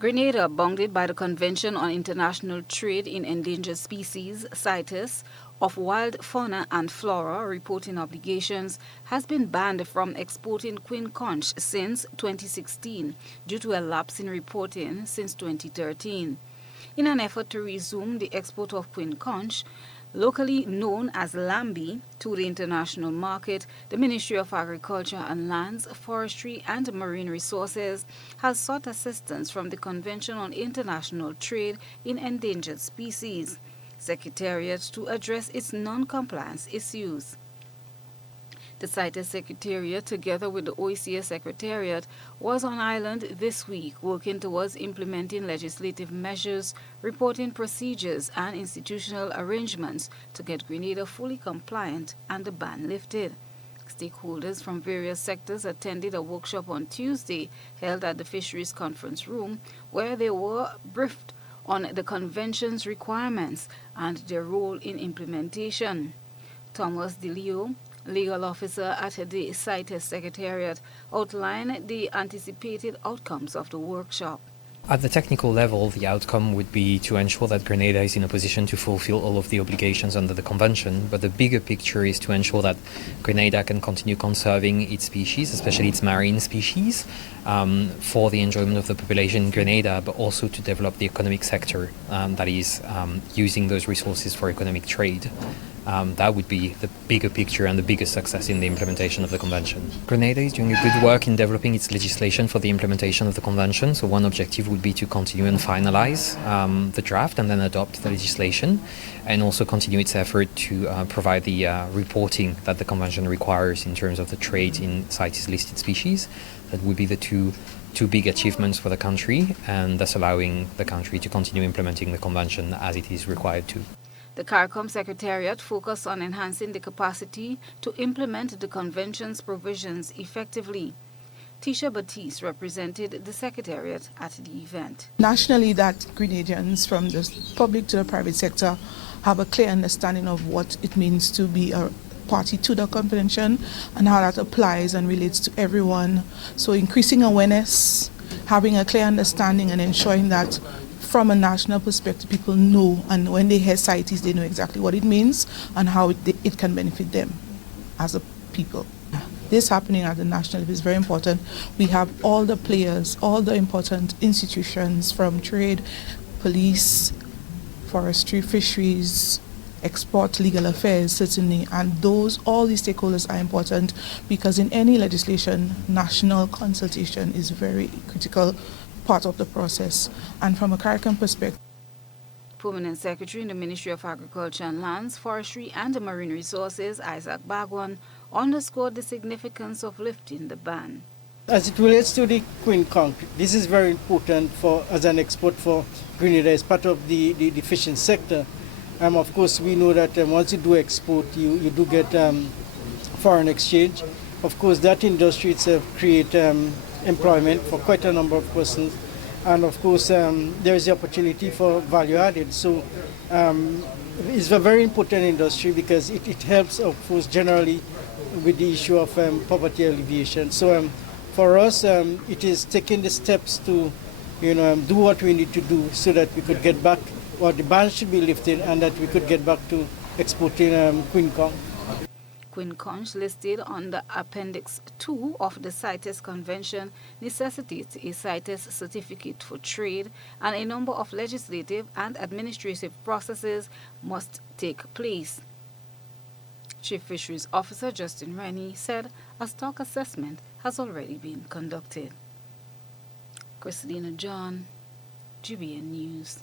Grenada, bounded by the Convention on International Trade in Endangered Species, CITES, of wild fauna and flora reporting obligations, has been banned from exporting Conch since 2016 due to a lapse in reporting since 2013. In an effort to resume the export of Conch, locally known as lambi, to the international market, the Ministry of Agriculture and Lands, Forestry and Marine Resources has sought assistance from the Convention on International Trade in Endangered Species Secretariat to address its non-compliance issues. The CITES Secretariat, together with the OECS Secretariat, was on island this week working towards implementing legislative measures, reporting procedures, and institutional arrangements to get Grenada fully compliant and the ban lifted. Stakeholders from various sectors attended a workshop on Tuesday held at the Fisheries Conference Room, where they were briefed on the Convention's requirements and their role in implementation. Thomas DeLeo, legal officer at the CITES Secretariat, outlined the anticipated outcomes of the workshop. At the technical level, the outcome would be to ensure that Grenada is in a position to fulfill all of the obligations under the Convention, but the bigger picture is to ensure that Grenada can continue conserving its species, especially its marine species, for the enjoyment of the population in Grenada, but also to develop the economic sector that is using those resources for economic trade. That would be the bigger picture and the biggest success in the implementation of the Convention. Grenada is doing a good work in developing its legislation for the implementation of the Convention, so one objective would be to continue and finalize the draft and then adopt the legislation, and also continue its effort to provide the reporting that the Convention requires in terms of the trade in CITES listed species. That would be the two big achievements for the country, and thus allowing the country to continue implementing the Convention as it is required to. The CARICOM Secretariat focused on enhancing the capacity to implement the Convention's provisions effectively. Tisha Batiste represented the Secretariat at the event. Nationally, that Grenadians from the public to the private sector have a clear understanding of what it means to be a party to the Convention and how that applies and relates to everyone. So increasing awareness, having a clear understanding, and ensuring that from a national perspective, people know, and when they hear CITES, they know exactly what it means and how it can benefit them as a people. This happening at the national level is very important. We have all the players, all the important institutions from trade, police, forestry, fisheries, export, legal affairs, certainly, and all these stakeholders are important because in any legislation, national consultation is very critical part of the process. And from a CARICOM perspective, Permanent Secretary in the Ministry of Agriculture and Lands, Forestry and Marine Resources, Isaac Bagwan, underscored the significance of lifting the ban. As it relates to the Conch, this is very important as an export for Grenada as part of the fishing sector. Of course, we know that once you do export, you do get foreign exchange. Of course, that industry itself creates employment for quite a number of persons, and of course there is the opportunity for value added. So it's a very important industry because it helps, of course, generally with the issue of poverty alleviation. So for us, it is taking the steps to do what we need to do so that we could get back, or the ban should be lifted, and that we could get back to exporting Conch. Conch, listed on the Appendix 2 of the CITES Convention, necessitates a CITES certificate for trade, and a number of legislative and administrative processes must take place. Chief Fisheries Officer Justin Rennie said a stock assessment has already been conducted. Christina John, GBN News.